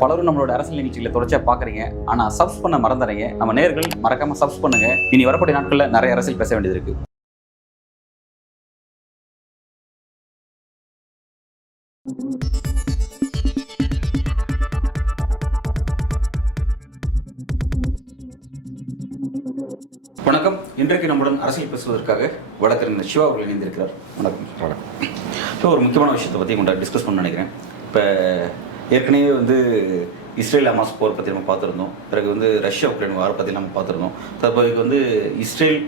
பலரும் நம்மளோட அரசியல் நிகழ்ச்சிகளை தொடர்ச்சியா பாக்குறீங்க, ஆனா சப்ஸ் பண்ண மறந்துறீங்க. நம்ம நேர்கள் மறக்காம சப்ஸ் பண்ணுங்க. இனி வரக்கூடிய நாட்கள்ல நிறைய அரசியல் பேச வேண்டியது இருக்கு. வணக்கம். இன்றைக்கு நம்முடன் அரசியல் பேசுவதற்காக வழக்கறிஞர் சிவா அவர்கள் இணைந்திருக்கிறார். வணக்கம். வணக்கம். இப்போ ஒரு முக்கியமான விஷயத்தை பற்றி உங்கள்கிட்ட டிஸ்கஸ் பண்ண நினைக்கிறேன். இப்போ ஏற்கனவே இஸ்ரேல் ஹமாஸ் போர் பற்றி நம்ம பார்த்துருந்தோம். பிறகு ரஷ்யா உக்ரைன் வார் பற்றி நம்ம பார்த்துருந்தோம். தற்போதைக்கு இஸ்ரேல்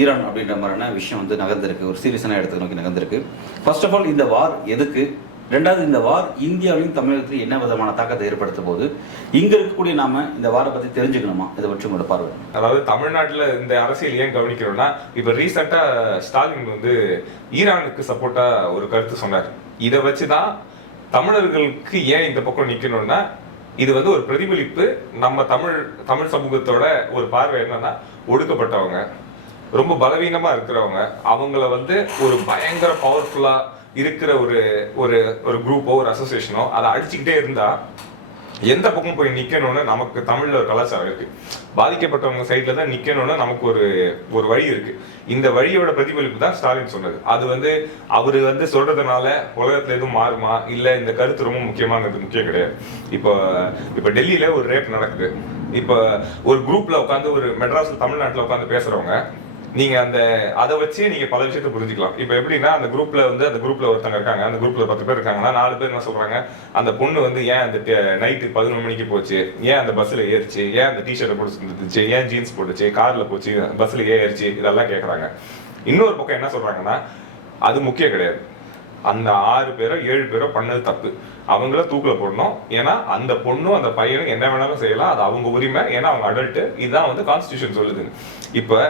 ஈரான் அப்படின்ற மாதிரியான விஷயம் நகர்ந்திருக்கு. ஒரு சீரியஸான இடத்துக்கு நோக்கி நகர்ந்திருக்கு. ஃபர்ஸ்ட் ஆஃப் ஆல், இந்த வார் எதுக்கு? ரெண்டாவது, இந்த வார் இந்தியாவிலும் தமிழகத்தில் என்ன விதமான தாக்கத்தை ஏற்படுத்த போது? இங்க இருக்கக்கூடிய நாம இந்த வாரை பத்தி தெரிஞ்சுக்கணுமா? இதை பற்றி உங்களோட பார்வை. அதாவது தமிழ்நாட்டில் இந்த அரசியல் ஏன் கவனிக்கிறோம்னா, இப்ப ரீசெண்டா ஸ்டாலின் ஈரானுக்கு சப்போர்ட்டா ஒரு கருத்து சொன்னார். இதை வச்சுதான் தமிழர்களுக்கு ஏன் இந்த பக்கம் நிக்கணும்னா, இது ஒரு பிரதிபலிப்பு. நம்ம தமிழ் சமூகத்தோட ஒரு பார்வை என்னன்னா, ஒடுக்கப்பட்டவங்க, ரொம்ப பலவீனமா இருக்கிறவங்க, அவங்கள ஒரு பயங்கர பவர்ஃபுல்லா இருக்கிற ஒரு ஒரு ஒரு குரூப்போ ஒரு அசோசியேஷனோ அதை அடிச்சுக்கிட்டே இருந்தா எந்த பக்கம் போய் நிக்கணும்னு நமக்கு தமிழ்ல ஒரு கலாச்சாரம் இருக்கு. பாதிக்கப்பட்டவங்க சைட்ல தான் நிக்கணும்னு நமக்கு ஒரு வழி இருக்கு. இந்த வழியோட பிரதிபலிப்பு தான் ஸ்டாலின் சொன்னது. அது அவரு சொல்றதுனால உலகத்துல எதுவும் மாறுமா? இல்ல இந்த கருத்து ரொம்ப முக்கியமானது? முக்கியம் கிடையாது. இப்ப டெல்லியில ஒரு ரேப் நடக்குது. இப்ப ஒரு குரூப்ல உட்காந்து, ஒரு மெட்ராஸ்ல தமிழ்நாட்டுல உட்காந்து பேசுறவங்க, நீங்க அதை வச்சு நீங்க பல விஷயத்த புரிஞ்சுக்கலாம். இப்ப எப்படின்னா, அந்த குரூப்ல ஒருத்தங்க இருக்காங்க, அந்த குரூப்ல 10 பேர் இருக்காங்கன்னா 4 பேர் என்ன சொல்றாங்க, அந்த பொண்ணு ஏன் அந்த நைட்டு 11 மணிக்கு போச்சு, ஏன் அந்த பஸ்ல ஏறிச்சு, ஏன் அந்த டிஷர்ட்டை போட்டு இருந்துச்சு, ஏன் ஜீன்ஸ் போட்டுச்சு, கார்ல போச்சு, பஸ்ல ஏன் ஏறிச்சு, இதெல்லாம் கேட்கறாங்க. இன்னொரு பக்கம் என்ன சொல்றாங்கன்னா, அது முக்கியம் கிடையாது, அந்த 6 பேரோ 7 பேரோ பண்ணது தப்பு, அவங்கள தூக்குல போடணும். ஏன்னா அந்த பொண்ணும் அந்த பையனும் என்ன வேணாலும் செய்யலாம், அது அவங்க உரிமை, ஏன்னா அவங்க அடல்ட். இதுதான் கான்ஸ்டிடியூஷன் சொல்லுது. இப்ப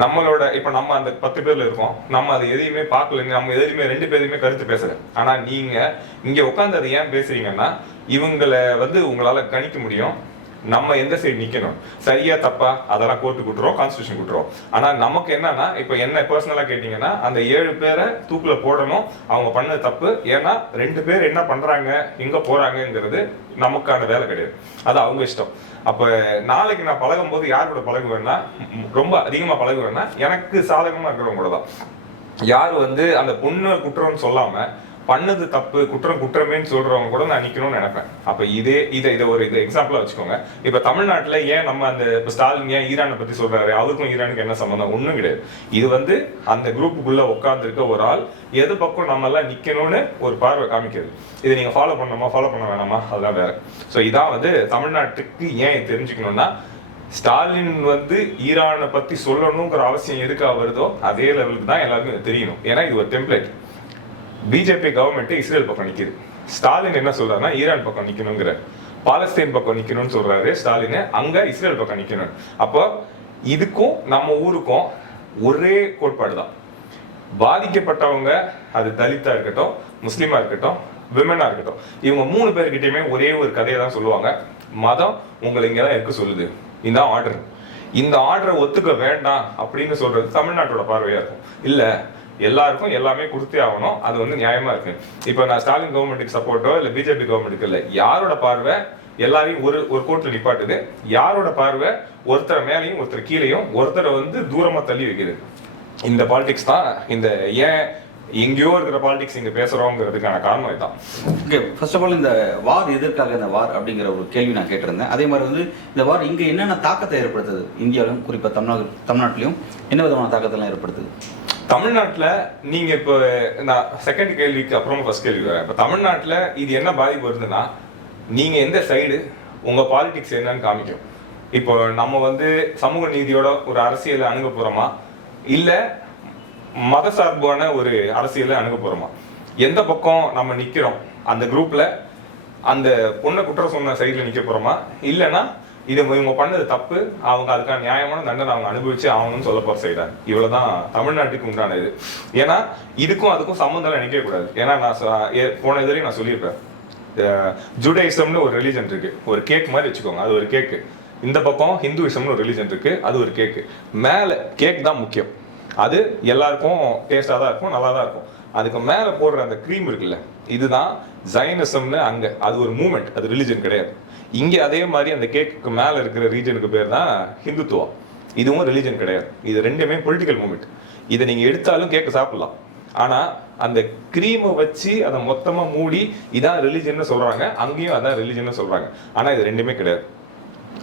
நம்ம அந்த 10 பேர்ல இருக்கோம், நம்ம அதை எதையுமே பார்க்கல, நம்ம எதையுமே 2 பேரையுமே கருத்து பேசல. ஆனா நீங்க இங்க உட்காந்து அதை ஏன் பேசுறீங்கன்னா, இவங்களை உங்களால கணிக்க முடியும், நம்ம எந்த சைடு நிக்கணும், சரியா தப்பா அதெல்லாம் கோர்ட்டு விட்டுறோம், கான்ஸ்டிடியூஷன் விட்டுறோம். ஆனா நமக்கு என்னன்னா, இப்ப என்ன பர்சனலா கேட்டீங்கன்னா, அந்த 7 பேரை தூக்குல போடணும், அவங்க பண்ணது தப்பு. ஏன்னா 2 பேர் என்ன பண்றாங்க, எங்க போறாங்கிறது நமக்கான வேலை கிடையாது, அது அவங்க இஷ்டம். அப்ப நாளைக்கு நான் பழகும் போது யார் கூட பழகுவேன்னா, ரொம்ப அதிகமா பழகுவேன்னா எனக்கு சாதகமா இருக்கிறவங்க கூட தான். யார் அந்த பொண்ணு குற்றம்னு சொல்லாம பண்ணது தப்பு, குற்றமேன்னு சொல்றவங்க கூட நான் நிக்கணும்னு நினைப்பேன். அப்ப இதை ஒரு எக்ஸாம்பிளா வச்சுக்கோங்க. இப்ப தமிழ்நாட்டுல ஏன் நம்ம இப்ப ஸ்டாலின் ஏன் ஈரானை பத்தி சொல்றாரு, அவருக்கும் ஈரானுக்கு என்ன சம்பந்தம்? ஒண்ணும் கிடையாது. இது அந்த குரூப்புக்குள்ள உட்கார்ந்து இருக்க ஒரு ஆள் எது பக்கம் நம்ம எல்லாம் நிக்கணும்னு ஒரு பார்வை காமிக்கிறது. இதை நீங்க ஃபாலோ பண்ண வேணாமா, அதெல்லாம் வேற. சோ இதான் தமிழ்நாட்டுக்கு ஏன் தெரிஞ்சுக்கணும்னா, ஸ்டாலின் ஈரானை பத்தி சொல்லணுங்கிற அவசியம் எதுக்காக வருதோ அதே லெவலுக்கு தான் எல்லாருக்கும் தெரியணும். ஏன்னா இது ஒரு டெம்ப்ளேட். பிஜேபி கவர்மெண்ட் இஸ்ரேல் பக்கம் நிக்குது. ஸ்டாலின் என்ன சொல்றாருன்னா, ஈரான் பக்கம் நிக்கணுங்கிற, பாலஸ்தீன் பக்கம் நிக்கணும்னு சொல்றாரு ஸ்டாலின், அங்க இஸ்ரேல் பக்கம் நிக்கணும். அப்போ இதுக்கும் நம்ம ஊருக்கும் ஒரே கோட்பாடு தான். பாதிக்கப்பட்டவங்க, அது தலித்தா இருக்கட்டும், முஸ்லீமா இருக்கட்டும், விமனா இருக்கட்டும், இவங்க 3 பேர்கிட்டயுமே ஒரே ஒரு கதையை தான் சொல்லுவாங்க. மதம் உங்களை இங்கதான் இருக்க சொல்லுது, இந்த ஆர்டர், இந்த ஆர்டரை ஒத்துக்க வேண்டாம் அப்படின்னு சொல்றது தமிழ்நாட்டோட பார்வையா இருக்கும். இல்ல எல்லாருக்கும் எல்லாமே கொடுத்தே ஆகணும், அது நியாயமா இருக்கு. இப்ப நான் ஸ்டாலின் கவர்மெண்ட்டுக்கு சப்போர்ட்டோ இல்ல பிஜேபி கவர்மெண்ட்டுக்கு இல்ல, யாரோட பார்வை எல்லாரையும் ஒரு கோர்ட்ல நிப்பாட்டுது, யாரோட பார்வை ஒருத்தரை மேலையும் ஒருத்தர் கீழையும் ஒருத்தரை தூரமா தள்ளி வைக்குது. இந்த பாலிடிக்ஸ் தான். இந்த ஏன் எங்கேயோ இருக்கிற பாலிடிக்ஸ் இங்க பேசுறோங்கிறதுக்கான காரணம் இதுதான். ஓகே, ஃபர்ஸ்ட் ஆஃப் ஆல், இந்த வார் எதற்காக இந்த வார் அப்படிங்கிற ஒரு கேள்வி நான் கேட்டிருந்தேன். அதே மாதிரி இந்த வார் இங்க என்னென்ன தாக்கத்தை ஏற்படுத்துது, இந்தியாவிலும் குறிப்பா தமிழ்நாட்டிலையும் என்ன விதமான தாக்கத்தெல்லாம் ஏற்படுத்துது? தமிழ்நாட்டுல நீங்க இப்போ நான் செகண்ட் கேள்விக்கு அப்புறம் ஃபர்ஸ்ட் கேள்வி வரேன். இப்ப தமிழ்நாட்டுல இது என்ன பாதிப்பு வருதுன்னா, நீங்க எந்த சைடு, உங்க பாலிடிக்ஸ் என்னன்னு காமிக்கும். இப்போ நம்ம சமூக நீதியோட ஒரு அரசியலை அணுக போறோமா, இல்ல மத சார்பான ஒரு அரசியலை அணுக போறோமா, எந்த பக்கம் நம்ம நிக்கிறோம், அந்த குரூப்ல அந்த பொண்ணை குற்றம் சொன்ன சைட்ல நிக்க போறோமா, இல்லைன்னா இவங்க பண்ணது தப்பு, அவங்க அதுக்கான நியாயமான தண்டனை அவங்க அனுபவிச்சு ஆகணும்னு சொல்ல போற சைடா? இவ்வளவுதான் தமிழ்நாட்டுக்கு உண்டான இது. ஏன்னா இதுக்கும் அதுக்கும் சம்மந்தம் நினைக்க கூடாது. ஏன்னா நான் போன இதுவரையும் நான் சொல்லியிருப்பேன், ஜூடாயிசம்னு ஒரு ரிலிஜன் இருக்கு, ஒரு கேக் மாதிரி வச்சுக்கோங்க, அது ஒரு கேக்கு. இந்த பக்கம் ஹிந்துவிசம்னு ஒரு ரிலிஜன் இருக்கு, அது ஒரு கேக்கு. மேல கேக் தான் முக்கியம், அது எல்லாருக்கும் டேஸ்டா தான் இருக்கும், நல்லா தான் இருக்கும். அதுக்கு மேல போடுற அந்த க்ரீம் இருக்குல்ல, இதுதான் ஜைனிசம்னு. அங்க அது ஒரு மூமெண்ட், அது ரிலிஜன் கிடையாது. இங்க அதே மாதிரி அந்த கேக்குக்கு மேல இருக்கிற ரீஜனுக்கு பேர் தான் ஹிந்துத்துவா. இதுவும் ரிலிஜன் கிடையாது. இது ரெண்டுமே பொலிட்டிக்கல் மூமெண்ட். இதை நீங்க எடுத்தாலும் கேக்க சாப்பிடலாம். ஆனா அந்த கிரீமை வச்சு அதை மொத்தமா மூடி இதான் ரிலிஜன் சொல்றாங்க, அங்கேயும் அதான் ரிலிஜன் சொல்றாங்க. ஆனா இது ரெண்டுமே கிடையாது.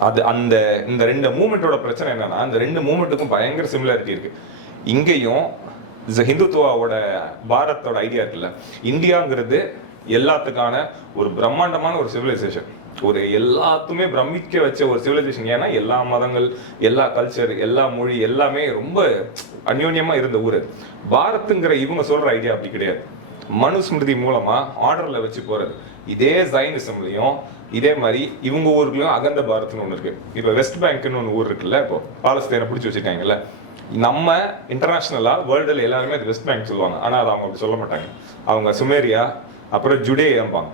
அது அந்த இந்த ரெண்டு மூமெண்ட்டோட பிரச்சனை என்னன்னா, அந்த ரெண்டு மூமெண்ட்டுக்கும் பயங்கர சிமிலாரிட்டி இருக்கு. இங்கேயும் ஹிந்துத்துவாவோட பாரத்தோட ஐடியா இருக்குல்ல, இந்தியாங்கிறது எல்லாத்துக்கான ஒரு பிரம்மாண்டமான ஒரு சிவிலைசேஷன், ஒரு எல்லாத்துமே பிரமிக்க வச்ச ஒரு சிவிலைசேஷன். ஏன்னா எல்லா மதங்கள், எல்லா கல்ச்சர், எல்லா மொழி எல்லாமே ரொம்ப அந்யோன்யமா இருந்த ஊர். பாரத்துங்கிற இவங்க சொல்ற ஐடியா அப்படி கிடையாது. மனுஸ்மிருதி மூலமா ஆர்டர்ல வச்சு போறது. இதே ஜைனிசம்லயும் இதே மாதிரி இவங்க ஊருக்குலயும் அகந்த பாரத்னு ஒண்ணு இருக்கு. இப்ப வெஸ்ட் பேங்க்னு ஒன்று ஊர் இருக்குல்ல, இப்போ பாலஸ்தீனை பிடிச்சி வச்சிருக்காங்கல்ல. நம்ம இன்டர்நேஷனலா வேர்ல்டுல எல்லாருமே அது வெஸ்ட் பேங்க் சொல்லுவாங்க. ஆனா அதை அவங்க அப்படி சொல்ல மாட்டாங்க. அவங்க சுமேரியா அப்புறம் ஜுடேம்பாங்க.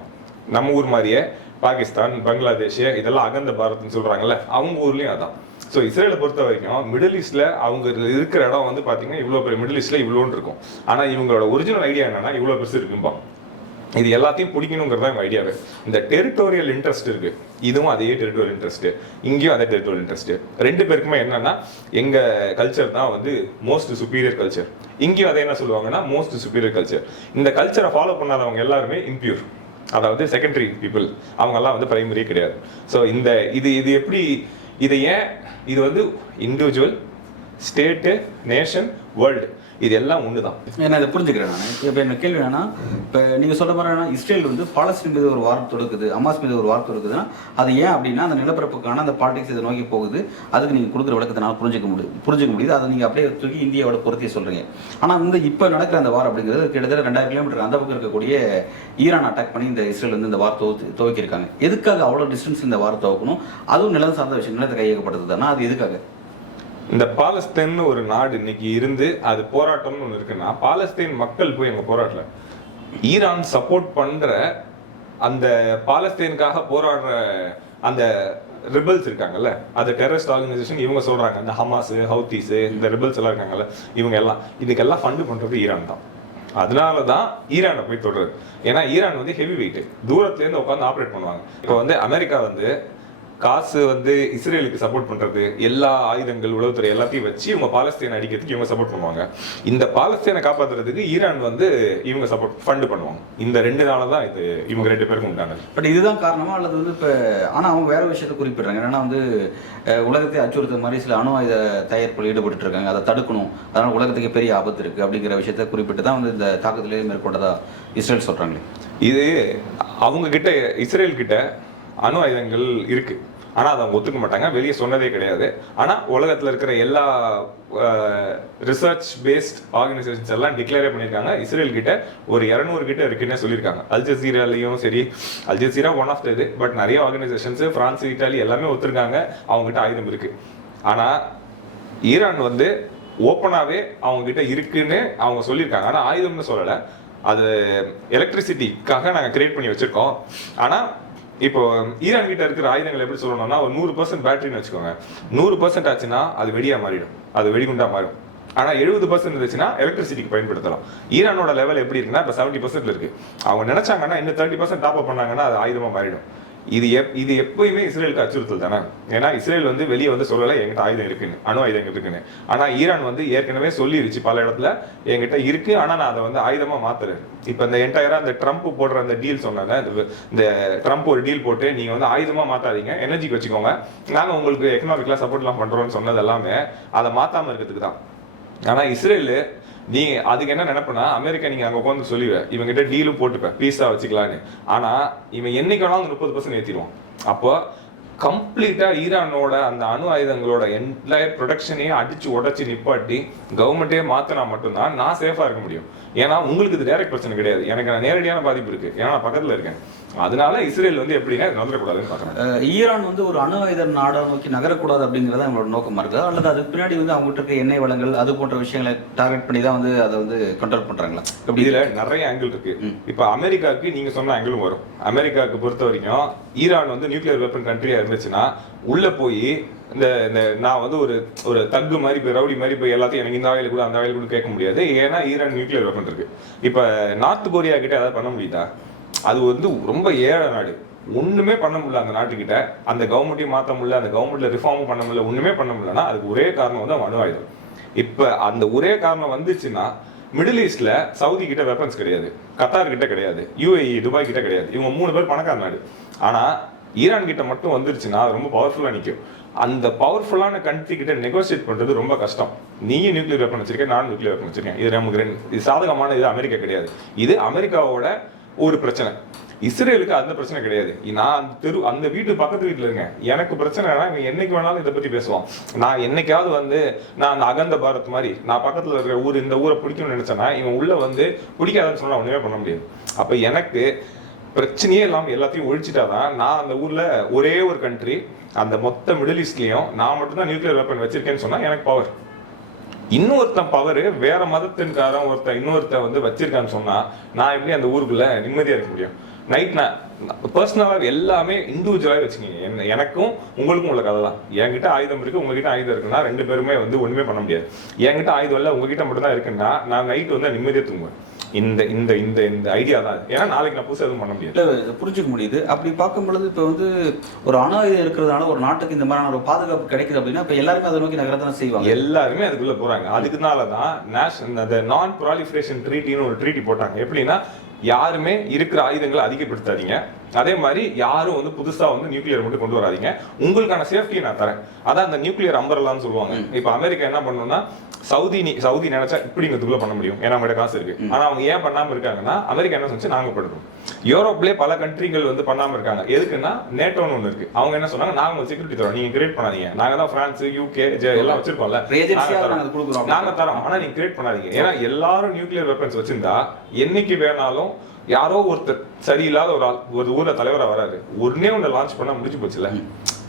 நம்ம ஊர் மாதிரியே பாகிஸ்தான், பங்களாதேஷ் இதெல்லாம் அகந்த பாரத்னு சொல்றாங்கல்ல, அவங்க ஊர்லயும் அதான். ஸோ இஸ்ரேலை பொறுத்த வரைக்கும் மிடில் ஈஸ்ட்ல அவங்க இருக்கிற இடம் வந்து பாத்தீங்கன்னா இவ்வளோ பெரிய மிடில் ஈஸ்ட்ல இவ்வளோன்னு இருக்கும். ஆனா இவங்களோட ஒரிஜினல் ஐடியா என்னன்னா இவ்வளோ பெருசு இருக்கும்பா. இது எல்லாத்தையும் பிடிக்கணுங்கிறது தான் ஐடியாவே. இந்த டெரிட்டோரியல் இன்ட்ரெஸ்ட் இருக்கு, இதுவும் அதே டெரிட்டோரியல் இன்ட்ரெஸ்ட், இங்கேயும் அதே டெரிட்டோரியல் இன்ட்ரெஸ்ட். ரெண்டு பேருக்குமே என்னன்னா எங்க கல்ச்சர் தான் வந்து மோஸ்ட் சுப்பீரியர் கல்ச்சர், இங்கேயும் அதை என்ன சொல்லுவாங்கன்னா மோஸ்ட் சுப்பீரியர் கல்ச்சர். இந்த கல்ச்சரை ஃபாலோ பண்ணாதவங்க எல்லாருமே இம்பியூர், அதாவது செகண்டரி பீப்புள். அவங்கெல்லாம் வந்து பிரைமரியே கிடையாது. ஸோ இந்த இது எப்படி, இது ஏன் இது வந்து இண்டிவிஜுவல், ஸ்டேட்டு, நேஷன், வேர்ல்டு இது எல்லாம் ஒன்று தான். நான் இதை புரிஞ்சுக்கிறேன். நான் இப்போ என்ன கேள்வி என்னன்னா, இப்போ நீங்கள் சொல்ல மாதிரி இஸ்ரேல் வந்து பாலஸ்தீன் மீது ஒரு வார் தொடுக்குது, ஹமாஸ் மீது ஒரு வார் தொடுக்குதுன்னா அது ஏன் அப்படின்னா அந்த நிலப்பரப்புக்கான அந்த பாலிடிக்ஸ் இதை நோக்கி போகுது. அதுக்கு நீங்கள் கொடுக்குற விளக்கத்தை நான் புரிஞ்சுக்க முடியுது. அதை நீங்கள் அப்படியே தூக்கி இந்தியாவோட பொருத்திய சொல்கிறீங்க. ஆனால் வந்து இப்போ நடக்கிற அந்த வார் அப்படிங்கிறது கிட்டத்தட்ட 2000 கிலோமீட்டர் அந்த பக்கம் இருக்கக்கூடிய ஈரான் அட்டாக் பண்ணி இந்த இஸ்ரேல் வந்து இந்த வார் துவக்கியிருக்காங்க. எதுக்காக அவ்வளோ டிஸ்டன்ஸ் இந்த வார் துவக்கணும்? அதுவும் நிலம் சார்ந்த விஷயம், நிலத்தை கையகப்பட்டது தானே, அது எதுக்காக? இந்த பாலஸ்தீன் ஒரு நாடு இன்னைக்கு இருந்து அது போராட்டம்னு ஒன்று இருக்குன்னா, பாலஸ்தீன் மக்கள் போய் அங்கே போராடல. ஈரான் சப்போர்ட் பண்ற அந்த பாலஸ்தீனுக்காக போராடுற அந்த ரிபல்ஸ் இருக்காங்கல்ல, அது டெரரிஸ்ட் ஆர்கனைசேஷன் இவங்க சொல்றாங்க. இந்த ஹமாஸ், ஹவுத்தீஸ், இந்த ரிபல்ஸ் எல்லாம் இருக்காங்கல்ல, இவங்க எல்லாம் இதுக்கெல்லாம் ஃபண்டு பண்றது ஈரான் தான். அதனால தான் ஈரானை போய் தொடுறது. ஏன்னா ஈரான் வந்து ஹெவி வெயிட், தூரத்துல இருந்து உட்காந்து ஆப்ரேட் பண்ணுவாங்க. இப்போ வந்து அமெரிக்கா வந்து காசு வந்து இஸ்ரேலுக்கு சப்போர்ட் பண்றது, எல்லா ஆயுதங்கள், உளவுத்துறை எல்லாத்தையும் வச்சு இவங்க பாலஸ்தீனை அடிக்கிறதுக்கு இவங்க சப்போர்ட் பண்ணுவாங்க. இந்த பாலஸ்தீனை காப்பாற்றுறதுக்கு ஈரான் வந்து இவங்க சப்போர்ட் ஃபண்ட் பண்ணுவாங்க. இந்த ரெண்டு நாள தான் இது இவங்க ரெண்டு பேருக்கும் உண்டானது. பட் இதுதான் காரணமா அல்லது வந்து இப்போ ஆனால் அவங்க வேற விஷயத்தை குறிப்பிடுறாங்க. என்னன்னா வந்து உலகத்தை அச்சுறுத்த மாதிரி சில அணு ஆயுத தயாரிப்பில் ஈடுபட்டு இருக்காங்க, அதை தடுக்கணும், அதனால உலகத்துக்கு பெரிய ஆபத்து இருக்கு அப்படிங்கிற விஷயத்தை குறிப்பிட்டு தான் வந்து இந்த தாக்குதலே மேற்கொண்டதா இஸ்ரேல் சொல்றாங்களே. இது அவங்க கிட்ட, இஸ்ரேல் கிட்ட அணு ஆயுதங்கள் இருக்கு, ஆனா அதை அவங்க ஒத்துக்க மாட்டாங்க, வெளியே சொன்னதே கிடையாது. ஆனா உலகத்துல இருக்கிற எல்லா ரிசர்ச் பேஸ்ட் ஆர்கனைசேஷன்ஸ் எல்லாம் டிக்ளேர் பண்ணியிருக்காங்க இஸ்ரேல் கிட்ட ஒரு 200 கிட்ட இருக்குன்னு சொல்லியிருக்காங்க. அல் ஜசீராலையும் சரி, அல் ஜசீரா ஒன் ஆஃப் இது, பட் நிறைய ஆர்கனைசேஷன்ஸ் பிரான்ஸ், இட்டாலி எல்லாமே ஒத்துருக்காங்க அவங்க கிட்ட ஆயுதம் இருக்கு. ஆனா ஈரான் வந்து ஓப்பனாவே அவங்க கிட்ட இருக்குன்னு அவங்க சொல்லியிருக்காங்க. ஆனா ஆயுதம்னு சொல்லலை, அது எலக்ட்ரிசிட்டிக்காக நாங்கள் கிரியேட் பண்ணி வச்சிருக்கோம். ஆனா இப்போ ஈரான் கிட்ட இருக்கிற ஆயுதங்கள் எப்படி சொல்லணும்னா, ஒரு 100% பேட்டரின்னு வச்சுக்கோங்க. 100% ஆச்சுன்னா அது வெடியா மாறிடும், அது வெடிகுண்டா மாறிடும். ஆனா 70% இருந்துச்சுன்னா எலக்ட்ரிசிட்டிக்கு பயன்படுத்தலாம். ஈரானோட லெவல் எப்படி இருக்குன்னா இப்போ 70% இருக்கு. அவங்க நினைச்சாங்கன்னா இன்னும் 30% டாப் அப் பண்ணாங்கன்னா அது ஆயுதமா மாறிடும். இது எப்பயுமே இஸ்ரேலுக்கு அச்சுறுத்தல் தானே. ஏன்னா இஸ்ரேல் வந்து வெளியே வந்து சொல்லலை என்கிட்ட ஆயுதம் இருக்குன்னு, அணு ஆயுதங்கள் இருக்குன்னு. ஆனா ஈரான் வந்து ஏற்கனவே சொல்லிருச்சு பல இடத்துல என்கிட்ட இருக்கு, ஆனா நான் அதை வந்து ஆயுதமா மாத்துறேன். இப்ப இந்த என்டையரா இந்த ட்ரம்ப் போடுற அந்த டீல் சொன்னாங்க, இந்த ட்ரம்ப் ஒரு டீல் போட்டு நீங்க வந்து ஆயுதமா மாத்தாதீங்க, எனர்ஜிக்கு வச்சுக்கோங்க, நாங்க உங்களுக்கு எக்கனாமிக்கலா சப்போர்ட் எல்லாம் பண்றோம்னு சொன்னது எல்லாமே அதை மாத்தாம இருக்கிறதுக்கு தான். ஆனா இஸ்ரேல் நீ அதுக்கு என்ன நினைப்பனா, அமெரிக்கா நீங்க அங்க உட்காந்து சொல்லுவேன் இவங்கிட்ட டீலும் போட்டுப்பேன் பீஸா வச்சுக்கலான்னு. ஆனா இவன் என்னைக்கு வேணாலும் 30% ஏற்றிடுவான். அப்போ கம்ப்ளீட்டா ஈரானோட அந்த அணு ஆயுதங்களோட என்டையர் ப்ரொடக்ஷனையே அடிச்சு உடச்சி நிப்பாட்டி கவர்மெண்ட்டே மாத்தினா மட்டும்தான் நான் சேஃபா இருக்க முடியும். ஏன்னா உங்களுக்கு இது டைரக்ட் பிரச்சனை கிடையாது, எனக்கு நேரடியான பாதிப்பு இருக்கு, ஏன்னா நான் பக்கத்துல இருக்கேன். அதனால இஸ்ரேல் வந்து எப்படின்னா நகரக்கூடாதுன்னு பார்க்குறாங்க. ஈரான் வந்து ஒரு அணு ஆயுத நாடை நோக்கி நகரக்கூடாது அப்படிங்கிறது அவங்களோட நோக்கமாக இருக்குது, அல்லது அதுக்கு பின்னாடி வந்து அவங்ககிட்ட இருக்க எண்ணெய் வளங்கள் அது போன்ற விஷயங்களை டார்கெட் பண்ணி தான் வந்து அதை வந்து கண்ட்ரோல் பண்ணுறாங்களா? இப்படி இதில் நிறைய ஆங்கிள் இருக்கு. இப்போ அமெரிக்காவுக்கு நீங்கள் சொன்ன ஆங்கிளும் வரும். அமெரிக்காவுக்கு பொறுத்த வரைக்கும் ஈரான் வந்து நியூக்ளியர் வெப்பன் கண்ட்ரியாக இருந்துச்சுன்னா உள்ளே போய் இந்த நான் வந்து ஒரு தக்கு மாதிரி இப்போ ரவுடி மாதிரி இப்போ எல்லாத்தையும் எனக்கு இந்த வகையில் கூட அந்த வகையில் கூட கேட்க முடியாது. ஏன்னா ஈரான் நியூக்ளியர் வெப்பன் இருக்கு. இப்போ நார்த் கொரியா கிட்ட ஏதாவது பண்ண முடியுதா? அது வந்து ரொம்ப ஏழை நாடு, ஒண்ணுமே பண்ண முடியல அந்த நாட்டுக்கிட்ட. அந்த கவர்மெண்ட்டையும் மாற்ற முடியல, அந்த கவர்மெண்ட்ல ரிஃபார்மும் பண்ண முடியல, ஒண்ணுமே பண்ண முடியலன்னா அதுக்கு ஒரே காரணம் வந்து அணு ஆயுதம். இப்ப அந்த ஒரே காரணம் வந்துச்சுன்னா மிடில் ஈஸ்ட்ல சவுதி கிட்ட வெப்பன்ஸ் கிடையாது, கத்தார் கிட்ட கிடையாது, யூஏஇ துபாய் கிட்ட கிடையாது. இவங்க 3 பேர் பணக்கார நாடு. ஆனா ஈரான் கிட்ட மட்டும் வந்துருச்சுன்னா ரொம்ப பவர்ஃபுல்லா நிற்கும். அந்த பவர்ஃபுல்லான கண்ட்ரி கிட்ட நெகோசியேட் பண்றது ரொம்ப கஷ்டம். நீயும் நியூக்ளியர் வெப்பன் வச்சிருக்கேன், நானும் நியூக்ளியர் வெப்பன் வச்சிருக்கேன், இது நமக்கு இது சாதகமான இது அமெரிக்கா கிடையாது. இது அமெரிக்காவோட ஒரு பிரச்சனை. இஸ்ரேலுக்கு அந்த பிரச்சனை கிடையாது. நான் அந்த வீட்டு பக்கத்து வீட்டுல இருக்கேன், எனக்கு பிரச்சனைனா இவன் என்னைக்கு வேணாலும் இதை பத்தி பேசுவான். நான் என்னைக்காவது வந்து நான் அந்த அகந்த பாரத் மாதிரி நான் பக்கத்துல இருக்கிற ஊர் இந்த ஊரை பிடிக்கும்னு நினைச்சேன்னா இவன் உள்ள வந்து பிடிக்காதுன்னு சொன்னா ஒண்ணுமே பண்ண முடியாது. அப்ப எனக்கு பிரச்சனையே இல்லாம எல்லாத்தையும் ஒழிச்சிட்டாதான் நான் அந்த ஊர்ல ஒரே ஒரு கண்ட்ரி அந்த மொத்த மிடில் ஈஸ்ட்லயும் நான் மட்டும்தான் நியூக்ளியர் வெப்பன் வச்சிருக்கேன்னு சொன்னா எனக்கு பவர். இன்னொருத்தன் பவர் வேற மதத்தின்காரன் இன்னொருத்தன் வந்து வச்சிருக்கான்னு சொன்னா நான் எப்படி அந்த ஊருக்குள்ள நிம்மதியா இருக்க முடியும்? நைட் நான் பர்சனலாக எல்லாமே இண்டிவிஜுவலாக வச்சுக்கோங்க. எனக்கும் உங்களுக்கும் உள்ள கதை தான். என்கிட்ட ஆயுதம் இருக்கு, உங்ககிட்ட ஆயுதம் இருக்குன்னா 2 பேருமே வந்து ஒண்ணுமே பண்ண முடியாது. என்கிட்ட ஆயுதம் இல்லை, உங்ககிட்ட மட்டும் தான் இருக்குன்னா நான் நைட் வந்து நிம்மதியாக தூங்குவேன். இந்த இந்த இந்த இந்த ஐடியா தான். ஏன்னா நாளைக்கு நான் புதுசாக எதுவும் பண்ண முடியாது. புரிஞ்சுக்க முடியுது. அப்படி பார்க்கும் பொழுது இப்போ வந்து ஒரு அணு ஆயுதம் இருக்கிறதுனால ஒரு நாட்டுக்கு இந்த மாதிரியான ஒரு பாதுகாப்பு கிடைக்குது அப்படின்னா இப்போ எல்லாருமே அதை நோக்கி நகரத்தானே செய்வாங்க. எல்லாருமே அதுக்குள்ள போறாங்க. அதுக்குனால தான் நான் ப்ராலிஃபரேஷன் ட்ரீட்டின்னு ஒரு ட்ரீட்டி போட்டாங்க. எப்படின்னா யாருமே இருக்கிற ஆயுதங்களை அதிகப்படுத்தாதீங்க, அதே மாதிரி யாரும் வந்து புதுசா வந்து நியூக்ளியர் மட்டும் கொண்டு வராதீங்க, உங்களுக்கான சேஃப்டியை நான் தரேன். அதான் அந்த நியூக்ளியர் அம்பரலான்னு சொல்லுவாங்க. இப்ப அமெரிக்கா என்ன பண்ணணும்னா சவுதி நினைச்சா இப்படிங்கிறதுக்குள்ள பண்ண முடியும், ஏன்னா அவங்களோட காசு இருக்கு. ஆனா அவங்க ஏன் பண்ணாம இருக்காங்கன்னா அமெரிக்கா என்ன சொன்னா நாங்க பண்ணுறோம். யூரோப்லயே பல கண்ட்ரிகள் வந்து பண்ணாம இருக்காங்க. எதுக்குன்னா நேட்டோன்னு ஒண்ணு இருக்கு. அவங்க என்ன சொன்னாங்க, நாங்க செக்யூரிட்டி தரோம், நீங்க கிரியேட் பண்ணாதீங்க. நாங்க தான் பிரான்ஸ் யூகே எல்லாம் வச்சிருக்கோம்ல, நாங்க தரோம், ஆனா நீங்க கிரியேட் பண்ணாதீங்க. ஏன்னா எல்லாரும் நியூக்ளியர் வெப்பன்ஸ் வச்சிருந்தா என்னைக்கு வேணாலும் யாரோ ஒருத்தர் சரியில்லாத ஒரு ஊர்ல தலைவரா வராது, ஒன்னே ஒண்ணு லான்ச் பண்ணா முடிஞ்சு போச்சுல,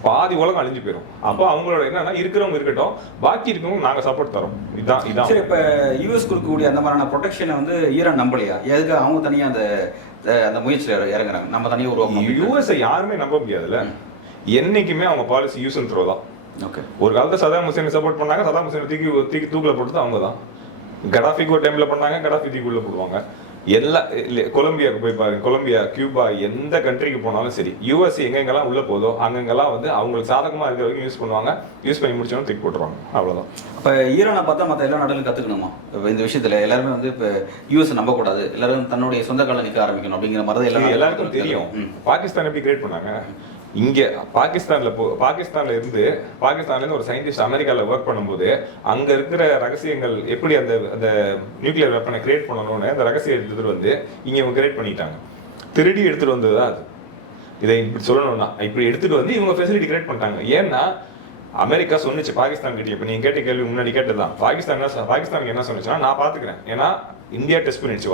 பாதி உலகம் அழிஞ்சு போயிடும். அப்போ அவங்களோட என்னன்னா இருக்கிறவங்க இருக்கட்டும், பாக்கி இருக்கவங்க நாங்க சப்போர்ட் தரோம். இதான் சரி. இப்ப யூஎஸ் கொடுக்கக்கூடிய அந்த மாதிரியான ப்ரொடெக்ஷனை வந்து ஈரான் நம்பலையா? எதுக்கு அவங்க தனியா அந்த முயற்சியில் இறங்குறாங்க? நம்ம தனியாக உருவாக்கணும். யூஎஸ்ஐ யாருமே நம்ப முடியாதுல்ல. என்னைக்குமே அவங்க பாலிசி யூஸ் அண்ட் த்ரோ தான். ஓகே. ஒரு காலத்துல சதாம் ஹுசேனை சப்போர்ட் பண்ணாங்க, சதாம் ஹுசேனை தூக்கி தூக்கில போட்டது அவங்க தான். கடாஃபிக்கு ஒரு டைம்ல பண்ணாங்க, கடாஃபி தூக்கில போடுவாங்க. கொலம்பியாவுக்கு போய் பாருங்க, கொலம்பியா, கியூபா, எந்த கண்ட்ரிக்கு போனாலும் சரி, யூஎஸ் எங்கெங்கெல்லாம் உள்ள போதோ அங்கெங்கெல்லாம் வந்து அவங்களுக்கு சாதகமா இருக்கிற வரைக்கும் யூஸ் பண்ணுவாங்க. யூஸ் பண்ணி முடிச்சோன்னு தூக்கி போட்டுருவாங்க, அவ்வளவுதான். இப்போ ஈரானை பார்த்தா மற்ற எல்லா நாடுகளும் கத்துக்கணுமா? இப்போ இந்த விஷயத்துல எல்லாருமே வந்து இப்போ யூஎஸ் நம்பக்கூடாது, எல்லாரும் தன்னுடைய சொந்த கால நிற்க ஆரம்பிக்கணும் அப்படிங்கிற மாதிரி தான் எல்லாருக்கும் தெரியும். பாகிஸ்தான் எப்படி கிரியேட் பண்ணாங்க? இங்க பாகிஸ்தான்ல இருந்து ஒரு சயின்டிஸ்ட் அமெரிக்கால ஒர்க் பண்ணும்போது அங்க இருக்கிற ரகசியங்கள் எப்படி அந்த நியூக்ளியர் வெப்பனை கிரியேட் பண்ணணும்னு அந்த ரகசியம் எடுத்துட்டு வந்து இங்க இவங்க கிரியேட் பண்ணிட்டாங்க. திருடி எடுத்துட்டு வந்ததுதான் அது. இதை இப்படி சொல்லணும்னா இப்படி எடுத்துட்டு வந்து இவங்க ஃபெசிலிட்டி கிரியேட் பண்ணிட்டாங்க. ஏன்னா அமெரிக்கா சொன்னிச்சு பாகிஸ்தான் கிட்ட, இப்ப நீங்க கேட்ட கேள்வி முன்னாடி கேட்டதுதான். பாகிஸ்தானுக்கு என்ன சொன்னிச்சுன்னா, நான் பாத்துக்கிறேன், ஏன்னா இந்தியா டெஸ்ட் பண்ணிடுச்சு,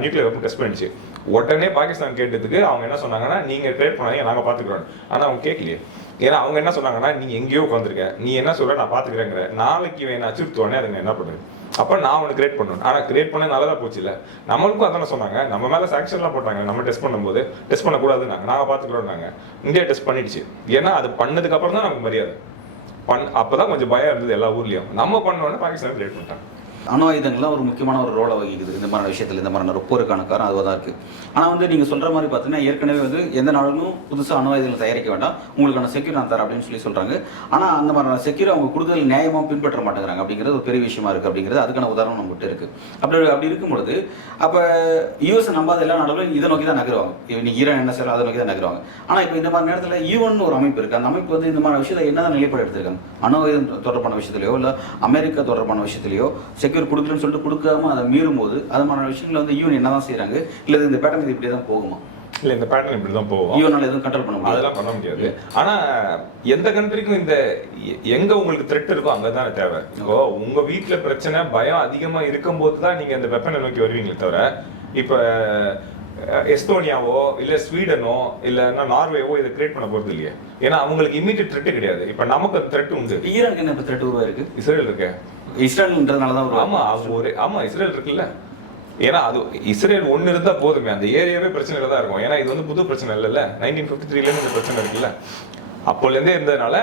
நியூக்ளியர் வெப்பன் டெஸ்ட் பண்ணிடுச்சு. உடனே பாகிஸ்தான் கேட்டதுக்கு அவங்க என்ன சொன்னாங்கன்னா, நீங்க கிரியேட் பண்ணாதீங்க, நாங்க பாத்துக்கிறோம். ஆனா அவங்க கேட்கலையே. ஏன்னா அவங்க என்ன சொன்னாங்கன்னா, நீ எங்கேயோ உட்காந்துருக்க, நீ என்ன சொல்ற, நான் பாத்துக்கிறேங்கிற, நாளைக்கு வேணா அச்சுறுத்தோடனே அதை என்ன பண்ணுது, அப்ப நான் ஒன்று கிரியேட் பண்ணணும். ஆனா கிரியேட் பண்ண நல்லதா போச்சு இல்ல. நம்மளுக்கும் அதான சொன்னாங்க, நம்ம மேல சாங்ஷன்லாம் போட்டாங்க. நம்ம டெஸ்ட் பண்ணும்போது டெஸ்ட் பண்ணக்கூடாது, நாங்க பாத்துக்கிறோம். இந்தியா டெஸ்ட் பண்ணிடுச்சு. ஏன்னா அது பண்ணதுக்கு அப்புறம் தான் நமக்கு மரியாதை. அப்பதான் கொஞ்சம் பயம் இருந்தது எல்லா ஊர்லயும். நம்ம பண்ணோன்னு பாகிஸ்தான் கிரியேட் பண்ணிட்டாங்க. அணு ஆயுதங்கள்லாம் ஒரு முக்கியமான ஒரு ரோலை வகிக்குது இந்த மாதிரி விஷயத்தில். இந்த மாதிரி போருக்கான காரணம் அதுவாக தான் இருக்குது. ஆனால் வந்து நீங்கள் சொல்கிற மாதிரி பார்த்தீங்கன்னா, ஏற்கனவே வந்து எந்த நாளும் புதுசாக அணு ஆயுதங்களை தயாரிக்க வேண்டாம், உங்களுக்கான செக்யூர் நான் தரேன் அப்படின்னு சொல்கிறாங்க. ஆனால் அந்த மாதிரியான செக்யூர் அவங்க கூடுதல் நியாயமாக பின்பற்ற மாட்டேங்கிறாங்க அப்படிங்கிறது ஒரு பெரிய விஷயமா இருக்குது. அப்படிங்கிறது அதுக்கான உதாரணம் நம்மகிட்ட இருக்குது. அப்படி இருக்கும்பொழுது அப்போ யூஎஸ் நம்பாத எல்லா நாடுகளும் இதை நோக்கி தான் நகருவாங்க. இன்னைக்கு ஈரான் என்ன செய்யலாம் அதை நோக்கி தான் நகருவாங்க. ஆனால் இப்போ இந்த மாதிரி நேரத்தில் ஈவன் ஒரு அமைப்பு இருக்குது. அந்த அமைப்பு வந்து இந்த மாதிரி விஷயத்தை என்ன நிலைப்பாடு எடுத்திருக்காங்க? அணு ஆயுதம் தொடர்பான விஷயத்திலையோ இல்லை அமெரிக்கா தொடர்பான விஷயத்திலையோ செக்யூர் கொடுக்கலன்னு சொல்லிட்டு கொடுக்காம அதை மீறும் போது அது மாதிரி விஷயங்களை வந்து ஈவன் என்ன தான் செய்யறாங்க? இல்லை இந்த பேட்டர்ன் இது இப்படி தான் போகுமா? இல்ல இந்த பேட்டர்ன் இப்படி தான் போகும். ஈவனால எதுவும் கண்ட்ரோல் பண்ண முடியாது, அதெல்லாம் பண்ண முடியாது. ஆனா எந்த கண்ட்ரிக்கும் இந்த எங்க உங்களுக்கு த்ரெட் இருக்கோ அங்கதானே தேவை. இப்போ உங்க வீட்டுல பிரச்சனை பயம் அதிகமா இருக்கும் போது தான் நீங்க இந்த வெப்பனை நோக்கி வருவீங்களே தவிர, இப்ப எஸ்தோனியாவோ இல்ல ஸ்வீடனோ இல்லைன்னா நார்வேவோ இதை கிரியேட் பண்ண போறது இல்லையே. ஏன்னா அவங்களுக்கு இமீடியட் த்ரெட் கிடையாது. இப்ப நமக்கு அந்த த்ரெட் உண்டு. ஈரானுக்கு என்ன த்ரெட் உருவாயிருக்கு? இஸ்ரேல் இருக்கு. இஸ்ரேல்ன்றதுனால தான் ஆமா ஆமா இஸ்ரேல் இருக்குல்ல. ஏன்னா அது இஸ்ரேல் ஒண்ணு இருந்தா போதுமே, அந்த ஏரியாவே பிரச்சனையில தான் இருக்கும். ஏன்னா இது வந்து புது பிரச்சனை இல்லைல்ல, 1953ல இந்த பிரச்சனை இருக்குல்ல, அப்போல இருந்தே இருந்ததுனால